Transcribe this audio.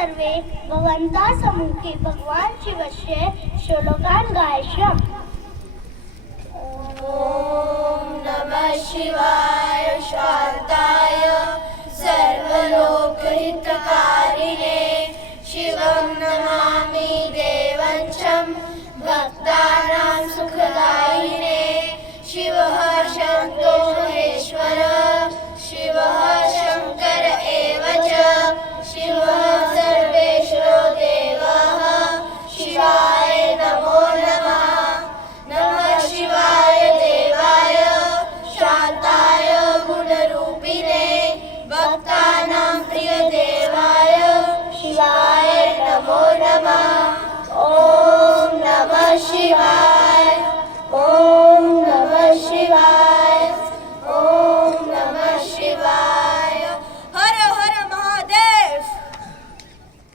सर्वे भवन्ता सम्मुखे भगवान शिवस्य श्लोकान् गायश्याम। ओम नमः शिवाय शांताय सर्वलोकहितकाय